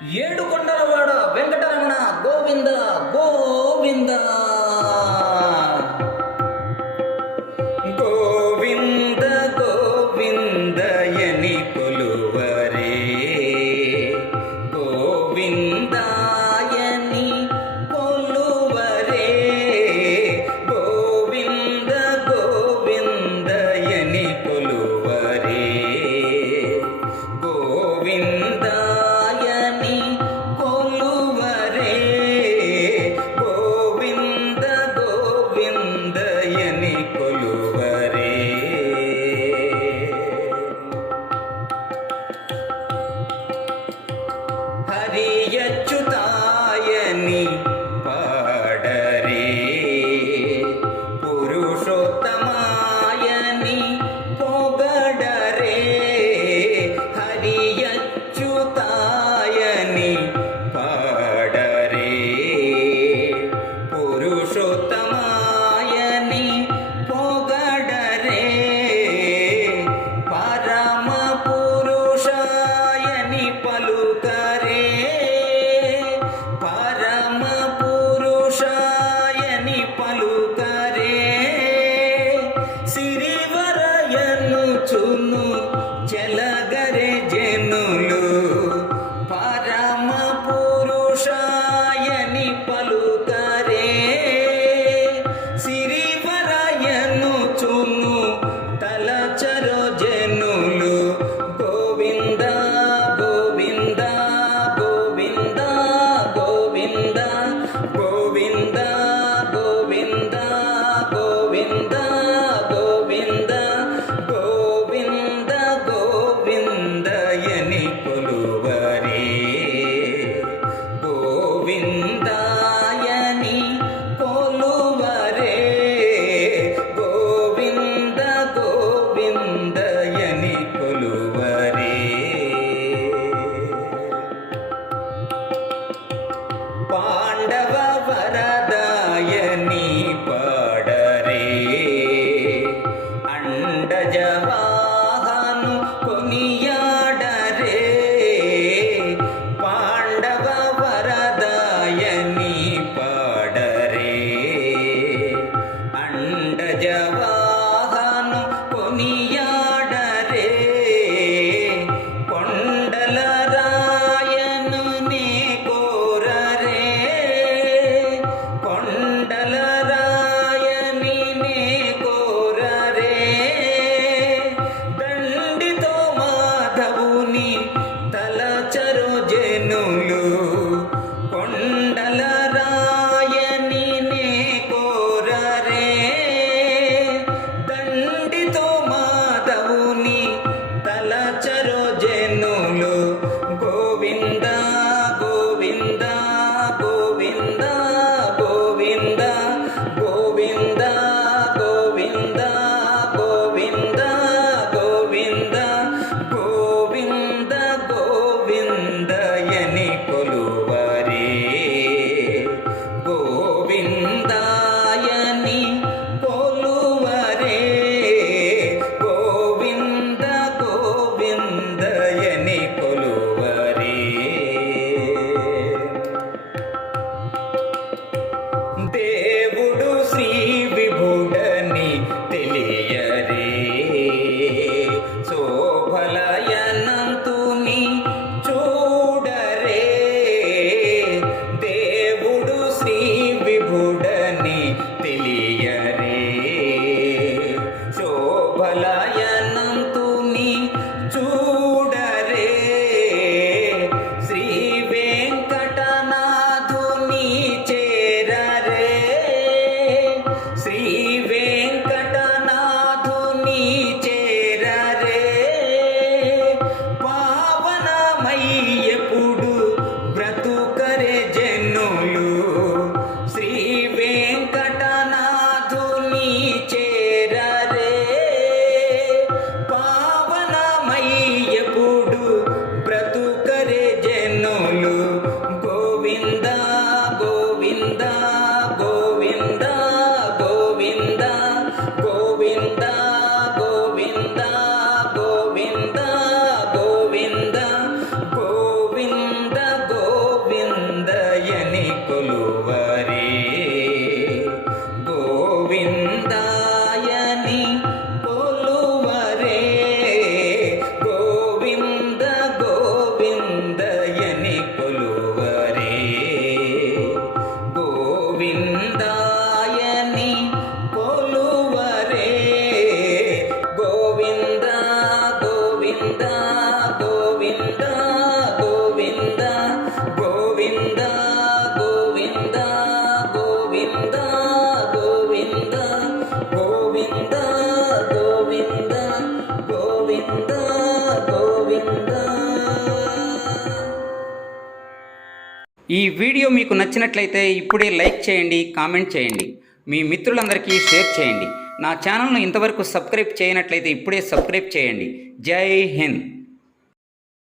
ఏడుకొండలవాడ వెంకటరమణ గోవింద గోవింద గోవింద గోవిందయని కొలువరే గోవిందాయని కొలువరే గోవింద గోవిందయని కొలువరే గోవింద హరియచ్యుతాయని పాడరే పురుషోత్తమాయని పొగడరే హరియచ్యుతాయని పాడరే పురుషోత్తమాయని పొగడరే పరమ పురుషాయని పలుకరే పరమ పురుషాయని పలుకరే సిరివరయనుచును చెలగరే జనులు పరమ పురుషాయని పలుకరే సిరివరయనుచును తలచరో జనులు గోవింద గోవింద గోవింద గోవింద గోవింద గోవింద గోవింద గోవింద గోవింద గోవిందయని కొలువరే గోవిందాయని కొలువరే గోవింద గోవిందయని కొలువరే పాండవ వరదాయని పాడరే అండజవాహను కొనియాడరే పాండవ వరదాయని పాడరే అండజవాహను కొనియాడరే కొండల రాయను నే కోరరే కొండల రాయని నే కోరరే దండితో మాధవుని తలచరు జనులు కొండల రాయని నే కోరరే దండితో మాధవుని తలచరు జనులు గోవింద గోవింద గోవింద గోవింద గోవింద గోవింద గోవింద గోవింద గోవింద గోవిందయని కొలువరే గోవిందాయని కొలువరే గోవింద గోవిందయని కొలువరే దేవుడు శ్రీ విభుడని తెలియరే శోభలయనంతుని చూడరే దేవుడు శ్రీ విభుడని తెలియరే శోభలయనంతుని చూడరే శ్రీ వెంకటనాథుని చేరరే శ్రీ వెంకటనాథుని చేరరే పావనమయ్యపుడు బ్రతుకరే జనులు శ్రీ వెంకటనాథుని చేరరే పావనమయ్యపుడు బ్రతుకరే జనులు గోవింద గోవింద గోవింద గోవింద గోవింద గోవింద గోవింద గోవింద గో ఈ వీడియో మీకు నచ్చినట్లయితే ఇప్పుడే లైక్ చేయండి, కామెంట్ చేయండి, మీ మిత్రులందరికీ షేర్ చేయండి. నా ఛానల్ను ఇంతవరకు సబ్స్క్రైబ్ చేయనట్లయితే ఇప్పుడే సబ్స్క్రైబ్ చేయండి. జై హింద్.